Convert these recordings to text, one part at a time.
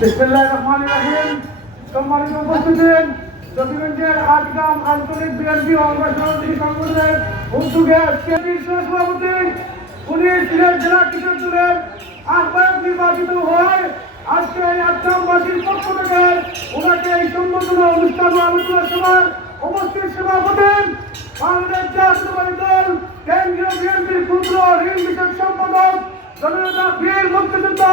বিসমিল্লাহ রহমান রাহিম। সম্মানিত উপস্থিতি জকিগঞ্জের আজগাম আঞ্চলিক বিএনপি অঙ্গ সমিতি সংগঠনের উদ্যোগে আজকে সভাপতি উনি সিলেট জেলা কৃষক দলের আহ্বায়ক নির্বাচিত হওয়ায় আজকে এই আজগামবাসীর পক্ষ থেকে ওনাকে এই সম্বোধনা অনুষ্ঠান আলোচনা সভার উপস্থিত সভাপতি, বাংলাদেশ জাতীয়তাবাদী দল, কেন্দ্রীয় বিএনপির ক্ষুদ্র ঋণ বিষয়ক সম্পাদক জনতা বীর মুক্তিযোদ্ধা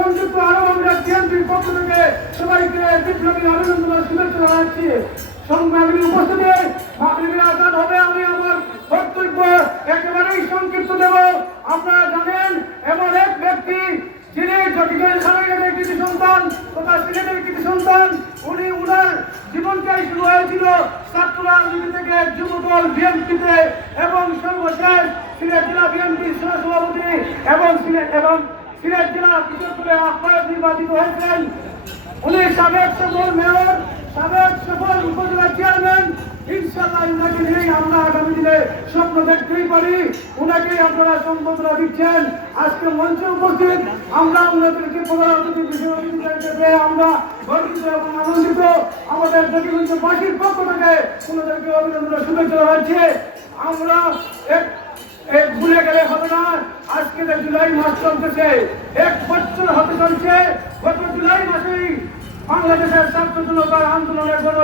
সংযুক্ত আরব আমিরাত বিএনপির পক্ষ থেকে সবাইকে বিপ্লবী অভিনন্দন শুভেচ্ছা জানাচ্ছি। সংগ্রামী উপস্থিতি, মাগরিবের আজাদ হবে আমি আমার বক্তব্য। একেবারেই সংক্ষিপ্ত দেব। আপনারা জানেন, এমন এক ব্যক্তি যিনি জটিগঞ্জ খানাইঘাটের কৃষি সন্তান, তথা সিলেটের কৃষি সন্তান, উনি উনার জীবনটাই শুরু হয়েছিল ছাত্র রাজনীতি থেকে যুবদল বিএনপিতে এবং সর্বশেষ সিলেট জেলা বিএনপির সহ সভাপতি এবং সিলেট এবং সিলেট জেলা কৃষক দলের আহ্বায়ক নির্বাচিত হয়েছেন। উনি সাবেক সফল মেয়র, সাবেক সফল উপজেলা চেয়ারম্যান ইনশাল্লাহ উনাকে নিয়েই আমরা আগামী দিনে স্বপ্ন দেখতেই পারি। উনাকে আপনারা সম্বোধনা দিচ্ছেন। আজকে মঞ্চে উপস্থিত আমরা উনাদেরকে প্রধান অতিথি হিসেবে আমরা গর্বিত এবং আনন্দিত। আমাদের জটিগঞ্জবাসীর পক্ষ থেকে উনাদেরকে অভিনন্দন শুভেচ্ছা জানাচ্ছি। আমরা এক এক ভুলে আজকে যে জুলাই মাস চলতেছে, এক বছর হতে চলছে, গত জুলাই মাসেই বাংলাদেশের ছাত্র জনতার আন্দোলনের গণ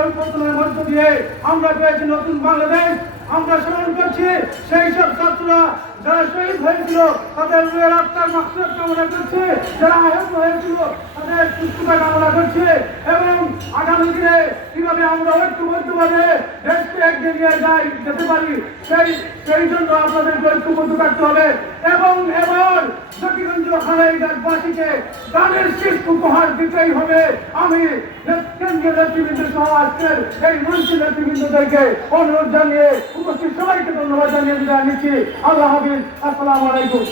মধ্য দিয়ে আমরা পেয়েছি নতুন বাংলাদেশ, আমরা স্মরণ করছি সেই সব ছাত্ররা যারা শহীদ হয়েছিল, তাদের রুয়ের আত্মার মাকসুদ কামনা করছে, যারা আহত হয়েছিল, তাদের সুস্থতা কামনা করছে, এবং আগামী দিনে কীভাবে আমরা ঐক্যবদ্ধভাবে দেশকে একদিন নিয়ে যাই যেতে পারি সেই সেই জন্য আপনাদেরকে ঐক্যবদ্ধ থাকতে হবে এবং এবার জকিগঞ্জ খানাইঘাটবাসীকে গানের শেষ উপহার দিতেই হবে আমি কেন্দ্রীয় নেতৃবৃন্দ সহ আজকের এই মঞ্চের নেতৃবৃন্দদেরকে অনুরোধ জানিয়ে, উপস্থিত সবাইকে ধন্যবাদ জানিয়ে বিদায় নিচ্ছি। আল্লাহ হাফিজ, আসসালামু আলাইকুম।